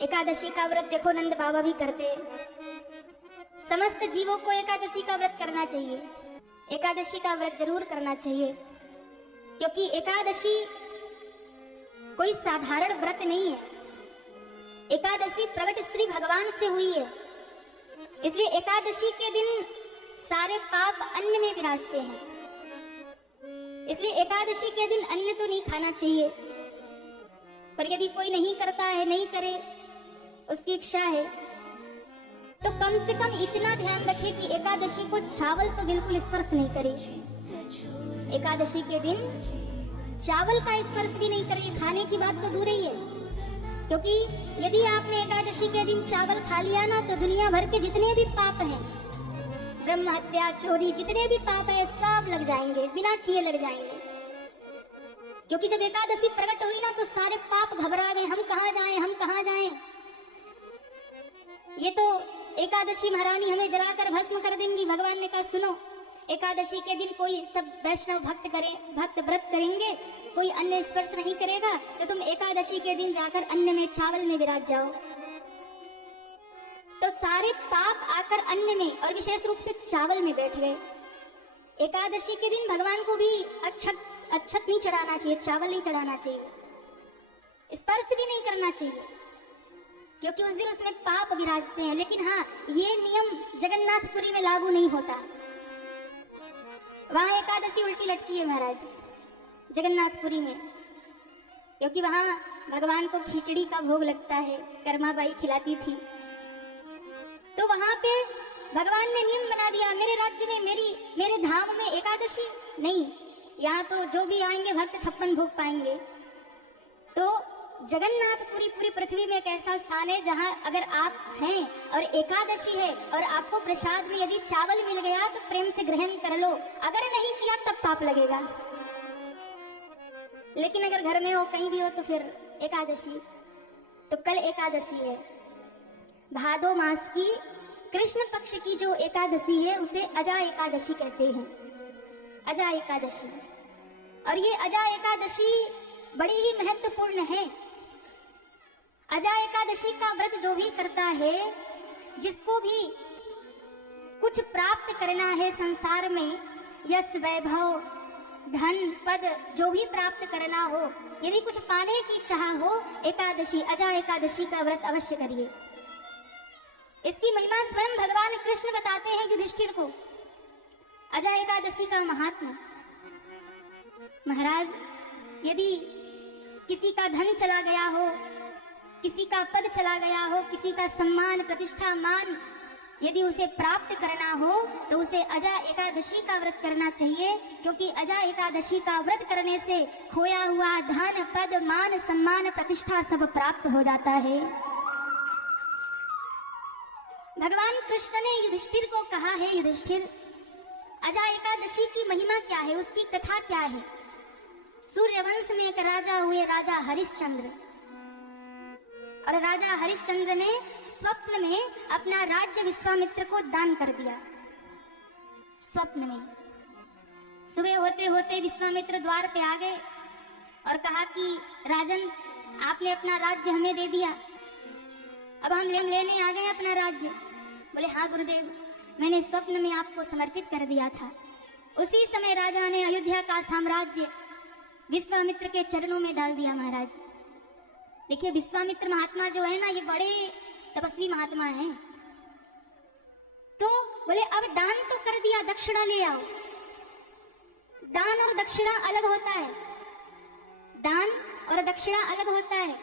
एकादशी का व्रत देखो नंद बाबा भी करते। समस्त जीवों को एकादशी का व्रत करना चाहिए, एकादशी का व्रत जरूर करना चाहिए, क्योंकि एकादशी कोई साधारण व्रत नहीं है। एकादशी प्रकट श्री भगवान से हुई है, इसलिए एकादशी के दिन सारे पाप अन्न में विराजते हैं। इसलिए एकादशी के दिन अन्न तो नहीं खाना चाहिए, पर यदि कोई नहीं करता है, नहीं करे, उसकी इच्छा है, तो कम से कम इतना ध्यान रखे कि एकादशी को चावल तो बिल्कुल स्पर्श नहीं करे। एकादशी के दिन चावल का स्पर्श भी नहीं करिए, खाने की बात तो दूर ही है, क्योंकि यदि आपने एकादशी के दिन चावल खा लिया ना, तो दुनिया भर के जितने भी पाप हैं, ब्रह्म हत्या, चोरी, जितने भी पाप है सब लग जाएंगे, बिना किए लग जाएंगे। क्योंकि जब एकादशी प्रकट हुई ना, तो सारे पाप घबरा गए, हम कहाँ जाएं, हम कहाँ जाएं। ये तो एकादशी महारानी हमें जलाकर भस्म कर देंगी। भगवान ने कहा सुनो, एकादशी के दिन कोई सब वैष्णव भक्त व्रत करेंगे, कोई अन्न स्पर्श नहीं करेगा, तो तुम एकादशी के दिन जाकर अन्न में, चावल में विराज जाओ। तो सारे पाप आकर अन्न में और विशेष रूप से चावल में बैठ गए। एकादशी के दिन भगवान को भी अक्षत नहीं चढ़ाना चाहिए, चावल नहीं चढ़ाना चाहिए, स्पर्श भी नहीं करना चाहिए, क्योंकि उस दिन उसमें पाप विराजते हैं। लेकिन हाँ, ये नियम जगन्नाथपुरी में लागू नहीं होता। वहां एकादशी उल्टी लटकी है महाराज, जगन्नाथपुरी में, क्योंकि वहां भगवान को खिचड़ी का भोग लगता है, कर्माबाई खिलाती थी। तो वहां पे भगवान ने नियम बना दिया, मेरे राज्य में, मेरे धाम में एकादशी नहीं, यहाँ तो जो भी आएंगे भक्त 56 भोग पाएंगे। तो जगन्नाथपुरी पूरी पृथ्वी में एक ऐसा स्थान है जहां अगर आप हैं और एकादशी है और आपको प्रसाद में यदि चावल मिल गया तो प्रेम से ग्रहण कर लो, अगर नहीं किया तब पाप लगेगा। लेकिन अगर घर में हो, कहीं भी हो, तो फिर एकादशी। तो कल एकादशी है, भादो मास की कृष्ण पक्ष की जो एकादशी है उसे अजा एकादशी कहते हैं, अजा एकादशी। और ये अजा एकादशी बड़ी ही महत्वपूर्ण है। अजा एकादशी का व्रत जो भी करता है, जिसको भी कुछ प्राप्त करना है संसार में, यश, वैभव, धन, पद, जो भी प्राप्त करना हो, यदि कुछ पाने की चाह हो, एकादशी, अजा एकादशी का व्रत अवश्य करिए। इसकी महिमा स्वयं भगवान कृष्ण बताते हैं युधिष्ठिर को, अजा एकादशी का महात्मा। महाराज, यदि किसी का धन चला गया हो, किसी का पद चला गया हो, किसी का सम्मान, प्रतिष्ठा, मान यदि उसे प्राप्त करना हो, तो उसे अजा एकादशी का व्रत करना चाहिए, क्योंकि अजा एकादशी का व्रत करने से खोया हुआ धन, पद, मान, सम्मान, प्रतिष्ठा सब प्राप्त हो जाता है। भगवान कृष्ण ने युधिष्ठिर को कहा है, युधिष्ठिर, अजा एकादशी की महिमा क्या है, उसकी कथा क्या है। सूर्यवंश में एक राजा हुए, राजा हरिश्चंद्र। और राजा हरिश्चंद्र ने स्वप्न में अपना राज्य विश्वामित्र को दान कर दिया। स्वप्न में सुबह होते होते विश्वामित्र द्वार पे आ गए और कहा कि राजन, आपने अपना राज्य हमें दे दिया, अब हम लेने आ गए अपना राज्य। बोले हाँ गुरुदेव, मैंने स्वप्न में आपको समर्पित कर दिया था। उसी समय राजा ने अयोध्या का साम्राज्य विश्वामित्र के चरणों में डाल दिया। महाराज देखिए, विश्वामित्र महात्मा जो है ना, ये बड़े तपस्वी महात्मा हैं। तो बोले अब दान तो कर दिया, दक्षिणा ले आओ। दान और दक्षिणा अलग होता है, दान और दक्षिणा अलग होता है।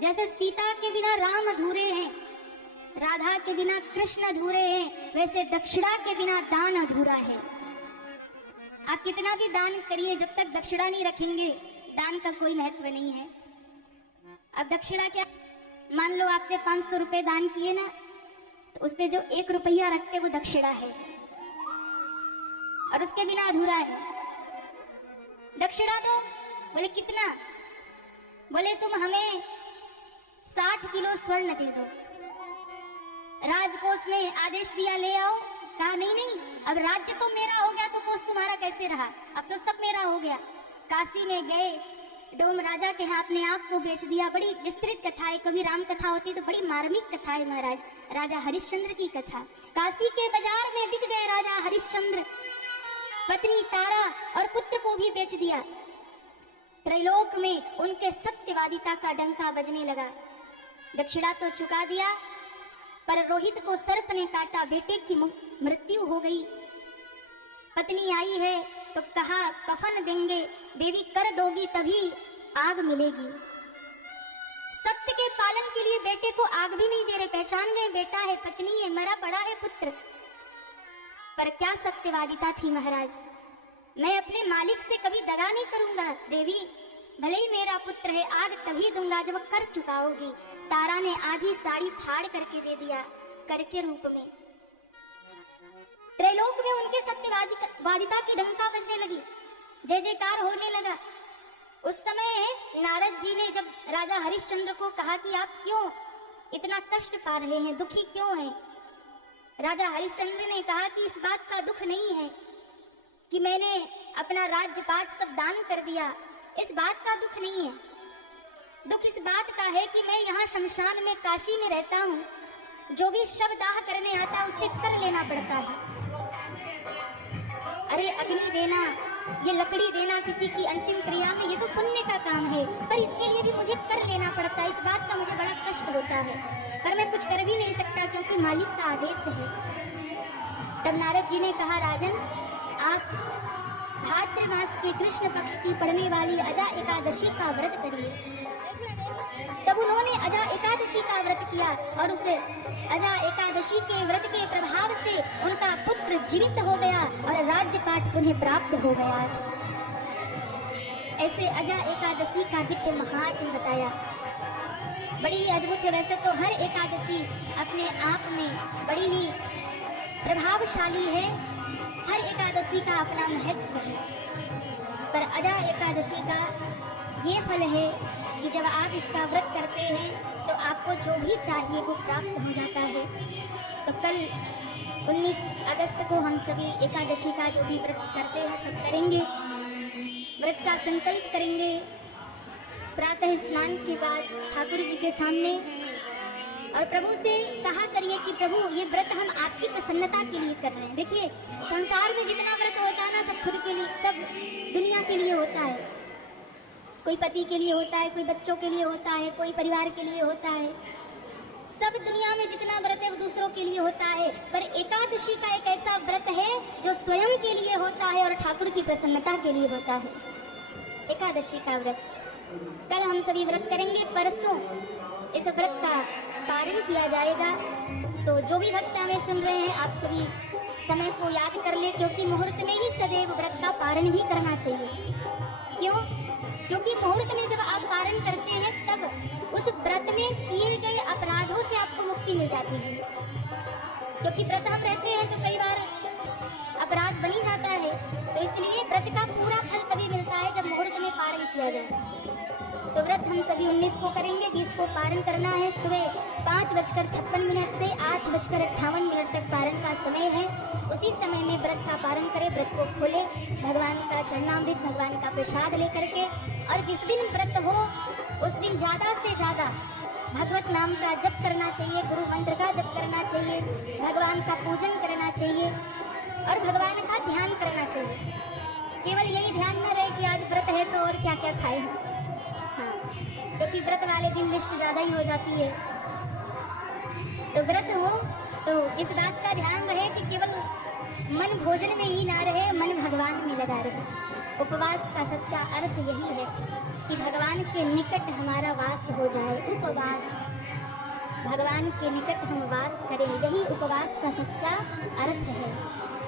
जैसे सीता के बिना राम अधूरे हैं, राधा के बिना कृष्ण अधूरे हैं, वैसे दक्षिणा के बिना दान अधूरा है। आप कितना भी दान करिए, जब तक दक्षिणा नहीं रखेंगे, दान का कोई महत्व नहीं है। अब दक्षिणा क्या, मान लो आपने 500 रुपए दान किए ना, तो उस पे जो 1 रुपया रखते वो दक्षिणा है, और उसके बिना अधूरा है। दक्षिणा दो, बोले कितना, बोले तुम हमें 60 किलो स्वर्ण दे दो। राजकोष ने आदेश दिया ले आओ, कहा नहीं, अब राज्य तो मेरा हो गया, तो कोष तुम्हारा कैसे रहा, अब तो सब मेरा हो गया। काशी में गए, डोम राजा के यहाँ अपने आप को बेच दिया। बड़ी विस्तृत कथा है, कभी राम कथा होती तो बड़ी मार्मिक कथा है महाराज, राजा हरिश्चंद्र की कथा। काशी के बाजार में बिक गए राजा हरिश्चंद्र, पत्नी तारा और पुत्र को भी बेच दिया। त्रैलोक में उनके सत्यवादिता का डंका बजने लगा। दक्षिणा तो चुका दिया, पर रोहित को सर्प ने काटा, बेटे की मृत्यु हो गई। पत्नी आई है तो कहा कफन देंगे, देवी कर दोगी तभी आग मिलेगी। सत्य के पालन के लिए बेटे को आग भी नहीं दे रहे, पहचान गए बेटा है, पत्नी है, मरा पड़ा है पुत्र। पर क्या सत्यवादिता थी महाराज, मैं अपने मालिक से कभी दगा नहीं करूंगा देवी, भले ही मेरा पुत्र है, आग तभी दूंगा जब कर चुकाओगी। तारा ने आधी साड़ी फाड़ करके दे दिया, कर के रूप में। त्रैलोक में उनके सत्यवादिता की डंका बजने लगी, जय जयकार होने लगा। उस समय नारद जी ने जब राजा हरिश्चंद्र को कहा कि आप क्यों इतना कष्ट पा रहे हैं, दुखी क्यों हैं, राजा हरिश्चंद्र ने कहा कि इस बात का दुख नहीं है कि मैंने अपना राज्यपाट सब दान कर दिया, इस बात का दुख नहीं है। दुख इस बात का है कि मैं यहाँ शमशान में काशी में रहता हूँ, जो भी शवदाह करने आता है उससे कर लेना पड़ता है। अरे अग्नि देना, ये लकड़ी देना किसी की अंतिम क्रिया में, ये तो पुण्य का काम है, पर इसके लिए भी मुझे कर लेना पड़ता है। इस बात का मुझे बड़ा कष्ट होता है, पर मैं कुछ कर भी नहीं सकता क्योंकि मालिक का आदेश है। तब नारद जी ने कहा राजन, आप भाद्र मास के कृष्ण पक्ष की पड़ने वाली अजा एकादशी का व्रत करिए। तब उन्होंने अजा एकादशी का व्रत किया और उस अजा एकादशी के व्रत के प्रभाव से उनका पुत्र जीवित हो गया और राज्यपाट उन्हें प्राप्त हो गया। ऐसे अजा एकादशी का दिव्य महात्म्य बताया, बड़ी ही अद्भुत है। वैसे तो हर एकादशी अपने आप में बड़ी ही प्रभावशाली है, हर एकादशी का अपना महत्व है, पर अजा एकादशी का ये फल है कि जब आप इसका व्रत करते हैं तो आपको जो भी चाहिए वो प्राप्त हो जाता है। तो कल 19 अगस्त को हम सभी एकादशी का जो भी व्रत करते हैं सब करेंगे, व्रत का संकल्प करेंगे। प्रातः स्नान के बाद ठाकुर जी के सामने और प्रभु से कहा करिए कि प्रभु ये व्रत हम आपकी प्रसन्नता के लिए कर रहे हैं। देखिए संसार में जितना व्रत होता है ना, सब खुद के लिए, सब दुनिया के लिए होता है। कोई पति के लिए होता है, कोई बच्चों के लिए होता है, कोई परिवार के लिए होता है। सब दुनिया में जितना व्रत है वो दूसरों के लिए होता है, पर एकादशी का एक ऐसा व्रत है जो स्वयं के लिए होता है और ठाकुर की प्रसन्नता के लिए होता है। एकादशी का व्रत कल हम सभी व्रत करेंगे, परसों इस व्रत का पारण किया जाएगा। तो जो भी भक्त हमें सुन रहे हैं, आप सभी समय को याद कर ले, क्योंकि मुहूर्त में ही सदैव व्रत का पारण भी करना चाहिए। क्यों? क्योंकि मुहूर्त में जब आप पारण करते हैं तब उस व्रत में किए गए अपराधों से आपको मुक्ति मिल जाती है। क्योंकि व्रत हम रहते हैं तो कई बार अपराध बनी जाता है, तो इसलिए व्रत का पूरा फल तभी मिलता है जब मुहूर्त में पारण किया जाए। तो व्रत हम सभी 19 को करेंगे, 20 को पारण करना है। सुबह 5:56 से 8:58 तक पारण का समय है। उसी समय में व्रत का पारण करें, व्रत को खोले, भगवान का चरणामृत, भगवान का प्रसाद लेकर के, और जिस दिन व्रत हो उस दिन ज़्यादा से ज़्यादा भगवत नाम का जप करना चाहिए, गुरु मंत्र का जप करना चाहिए, भगवान का पूजन करना चाहिए और भगवान का ध्यान करना चाहिए। केवल यही ध्यान न रहे कि आज व्रत है तो और क्या क्या खाए हैं, हाँ, क्योंकि व्रत वाले दिन लिस्ट ज़्यादा ही हो जाती है। तो व्रत हो तो इस बात का ध्यान रहे कि केवल मन भोजन में ही ना रहे, मन भगवान में लगा रहे। उपवास का सच्चा अर्थ यही है कि भगवान के निकट हमारा वास हो जाए। उपवास, भगवान के निकट हम वास करें, यही उपवास का सच्चा अर्थ है।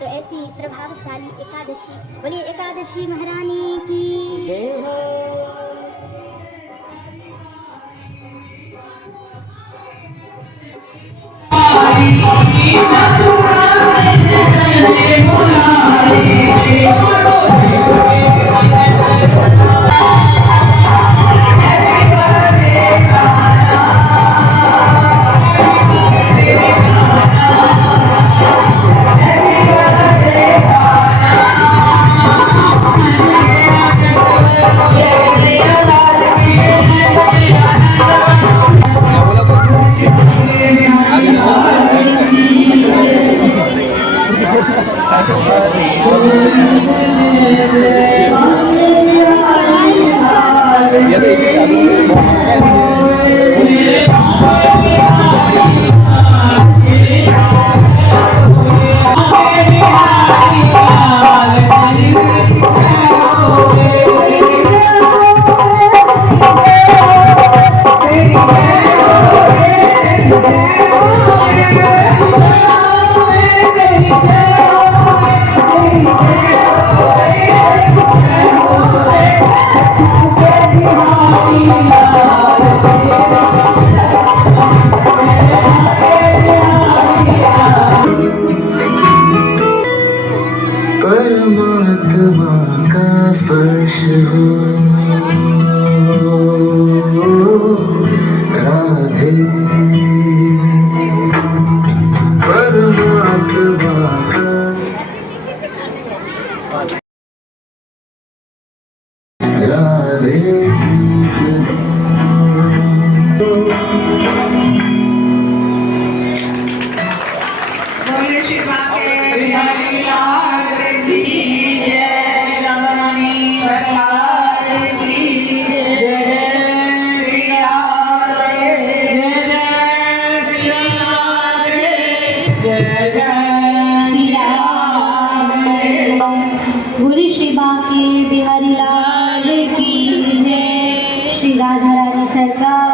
तो ऐसी प्रभावशाली एकादशी, बोलिए एकादशी महारानी की जय हो। Yeah. बोले श्री बांके बिहारी लाल की जय। श्री राधा रानी सरकार